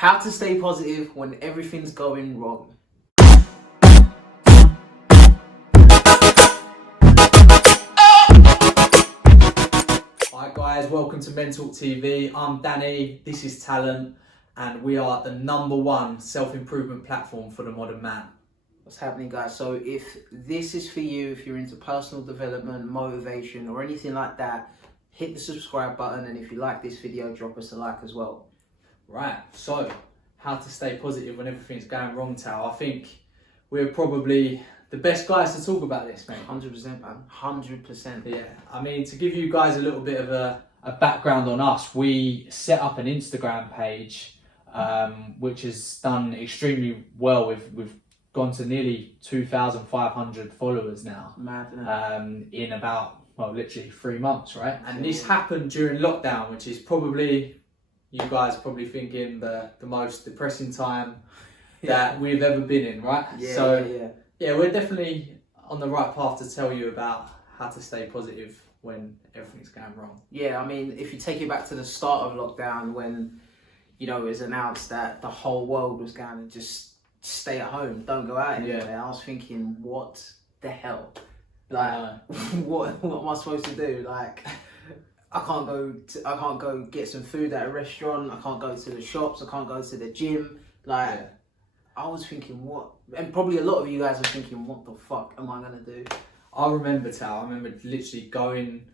How to stay positive when everything's going wrong. Hi guys, welcome to Men Talk TV. I'm Danny, this is Talent, and we are the #1 self-improvement platform for the modern man. What's happening, guys? So if this is for you, if you're into personal development, motivation, or anything like that, hit the subscribe button, and if you like this video, drop us a like as well. Right, so how to stay positive when everything's going wrong, Tal. I think we're probably the best guys to talk about this, mate. 100%, man. 100%. Yeah, I mean, to give you guys a little bit of a background on us, we set up an Instagram page, which has done extremely well. We've gone to nearly 2,500 followers now. Mad, in about, well, literally 3 months, right? And this happened during lockdown, which is probably, you guys are probably thinking the most depressing time that we've ever been in, right? Yeah, we're definitely on the right path to tell you about how to stay positive when everything's going wrong. Yeah, I mean, if you take it back to the start of lockdown when, it was announced that the whole world was going to just stay at home, don't go out anywhere. I was thinking, what the hell? Like, what am I supposed to do? Like, I can't go get some food at a restaurant. I can't go to the shops. I can't go to the gym. Like, I was thinking, what? And probably a lot of you guys are thinking, what the fuck am I gonna do? I remember, Tal. I remember literally going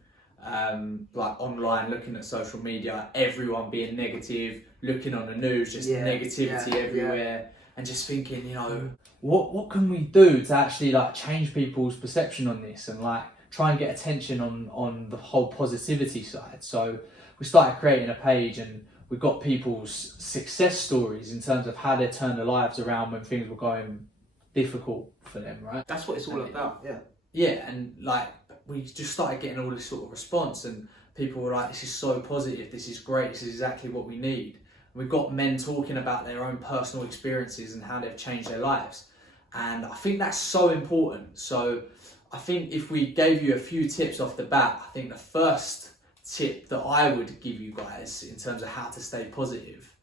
like online, looking at social media, everyone being negative, looking on the news, just negativity everywhere, and just thinking, what can we do to actually like change people's perception on this and like try and get attention on the whole positivity side. So we started creating a page and we got people's success stories in terms of how they turned their lives around when things were going difficult for them, right? That's what it's all about, yeah. Yeah, and like we just started getting all this sort of response and people were like, this is so positive, this is great, this is exactly what we need. We've got men talking about their own personal experiences and how they've changed their lives. And I think that's so important. So I think if we gave you a few tips off the bat, I think the first tip that I would give you guys in terms of how to stay positive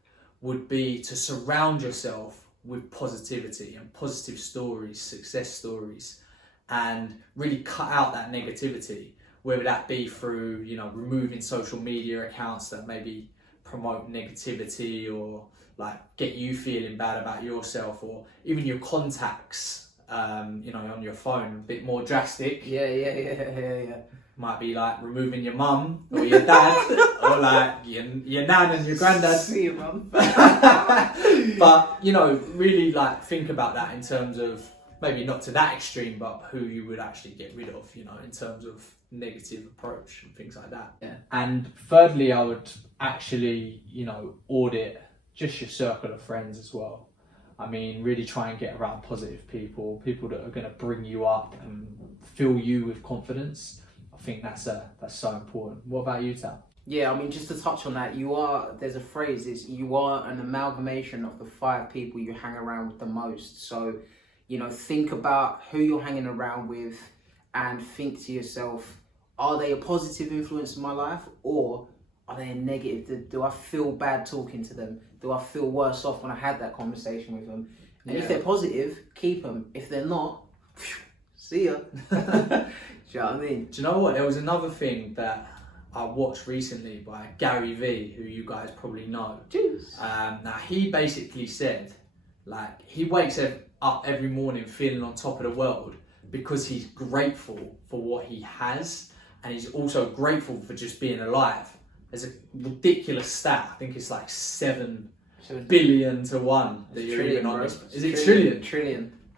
would be to surround yourself with positivity and positive stories, success stories, and really cut out that negativity, whether that be through, removing social media accounts that maybe promote negativity or like get you feeling bad about yourself, or even your contacts, on your phone, a bit more drastic. Yeah. Might be like removing your mum or your dad or like your nan and your granddad. See you, mum. But, really like think about that in terms of maybe not to that extreme, but who you would actually get rid of, in terms of negative approach and things like that. Yeah. And thirdly, I would actually, audit just your circle of friends as well. I mean, really try and get around positive people that are going to bring you up and fill you with confidence. I think that's so important. What about you, Tal? Yeah, I mean, just to touch on that, there's a phrase, you are an amalgamation of the 5 people you hang around with the most. So, think about who you're hanging around with and think to yourself, are they a positive influence in my life or are they a negative? Do I feel bad talking to them? Do I feel worse off when I had that conversation with them? And if they're positive, keep them. If they're not, see ya. Do you know what I mean? Do you know what? There was another thing that I watched recently by Gary Vee, who you guys probably know. Now, he basically said, like, he wakes up every morning feeling on top of the world because he's grateful for what he has, and he's also grateful for just being alive. There's a ridiculous stat. I think it's like 7 billion to 1 that you're even on this. Is it trillion?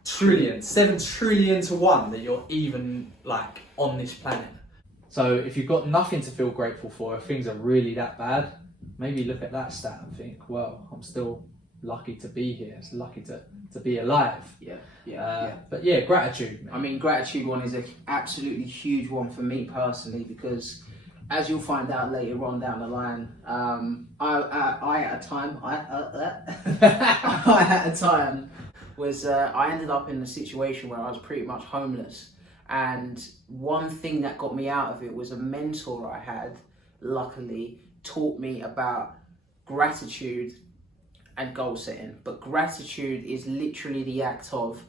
Trillion. 7 trillion to 1 that you're even like on this planet. So if you've got nothing to feel grateful for, if things are really that bad, maybe look at that stat and think, well, I'm still lucky to be here. It's lucky to be alive. But yeah, gratitude. I mean, gratitude one is an absolutely huge one for me personally, because as you'll find out later on down the line, I at a time was I ended up in a situation where I was pretty much homeless, and one thing that got me out of it was a mentor I had, luckily, taught me about gratitude and goal setting. But gratitude is literally the act of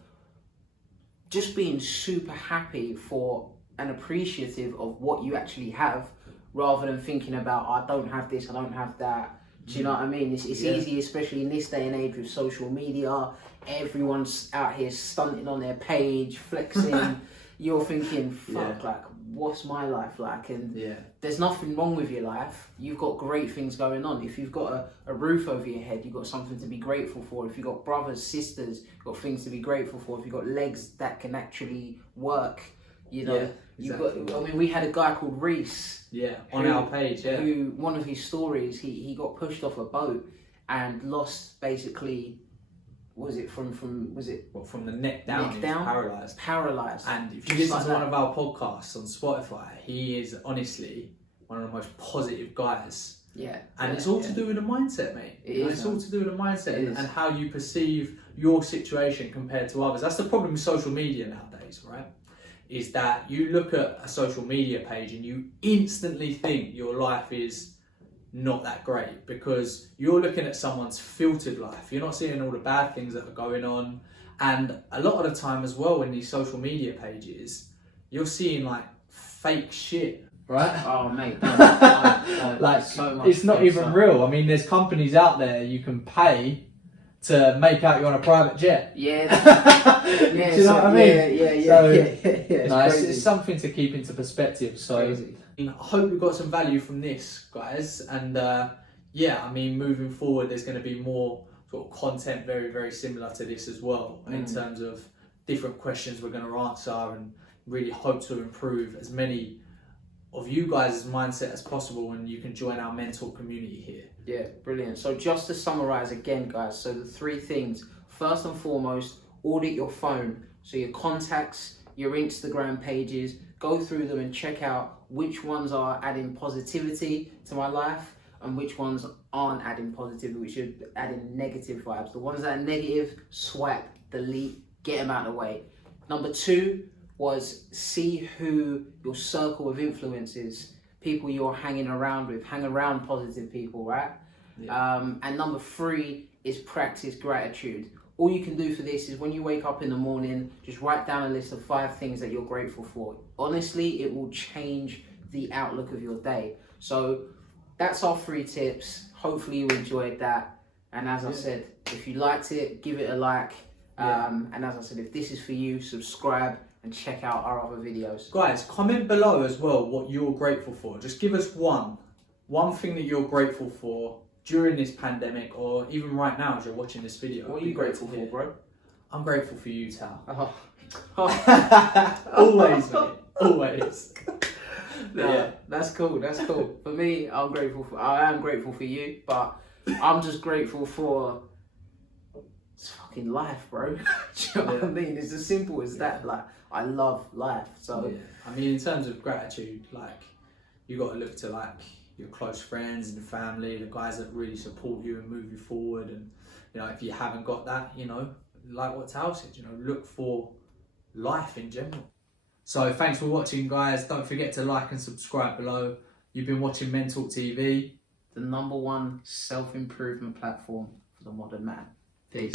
just being super happy for and appreciative of what you actually have, rather than thinking about, I don't have this, I don't have that. Do you know what I mean? It's easy, especially in this day and age with social media. Everyone's out here stunting on their page, flexing. You're thinking, fuck, like, what's my life like? And there's nothing wrong with your life. You've got great things going on. If you've got a roof over your head, you've got something to be grateful for. If you've got brothers, sisters, you've got things to be grateful for. If you've got legs that can actually work, you know. Exactly. I mean, we had a guy called Reese. On our page, Who, one of his stories, he got pushed off a boat and lost basically, was it from the neck down? He was paralysed. And if you listen to one of our podcasts on Spotify, he is honestly one of the most positive guys. And it's all to do with the mindset, mate. It's all to do with the mindset and how you perceive your situation compared to others. That's the problem with social media nowadays, right? Is that you look at a social media page and you instantly think your life is not that great, because you're looking at someone's filtered life. You're not seeing all the bad things that are going on. And a lot of the time as well, in these social media pages, you're seeing like fake shit, right? Oh mate, like so much it's not even real. I mean, there's companies out there you can pay to make out you're on a private jet. Do you know what I mean? It's something to keep into perspective. So I hope you got some value from this, guys. And I mean, moving forward, there's going to be more sort of content very, very similar to this as well, in terms of different questions we're going to answer, and really hope to improve as many of you guys' mindset as possible, and you can join our mentor community here. Yeah, brilliant. So just to summarize again, guys, so the 3 things: first and foremost, audit your phone. So your contacts, your Instagram pages, go through them and check out which ones are adding positivity to my life and which ones aren't adding positivity, which are adding negative vibes. The ones that are negative, swipe, delete, get them out of the way. Number 2 was see who your circle of influence is. People you're hanging around with. Hang around positive people, right? And number 3 is practice gratitude. All you can do for this is when you wake up in the morning, just write down a list of 5 things that you're grateful for. Honestly, it will change the outlook of your day. So that's our 3 tips. Hopefully you enjoyed that. And as I said, if you liked it, give it a like. And as I said, if this is for you, subscribe and check out our other videos. Guys, comment below as well what you're grateful for. Just give us one thing that you're grateful for during this pandemic, or even right now as you're watching this video. What are you grateful for, bro? I'm grateful for you, Tal. Always, mate. Always. That's cool. For me, I am grateful for you, but I'm just grateful for it's fucking life, bro. Do you know what I mean? It's as simple as that. Like, I love life. So I mean, in terms of gratitude, like, you got to look to like your close friends and family, the guys that really support you and move you forward. And you know, if you haven't got that, you know, like what Tal said, you know, look for life in general. So thanks for watching, guys. Don't forget to like and subscribe below. You've been watching Mental TV, the #1 self-improvement platform for the modern man. Peace.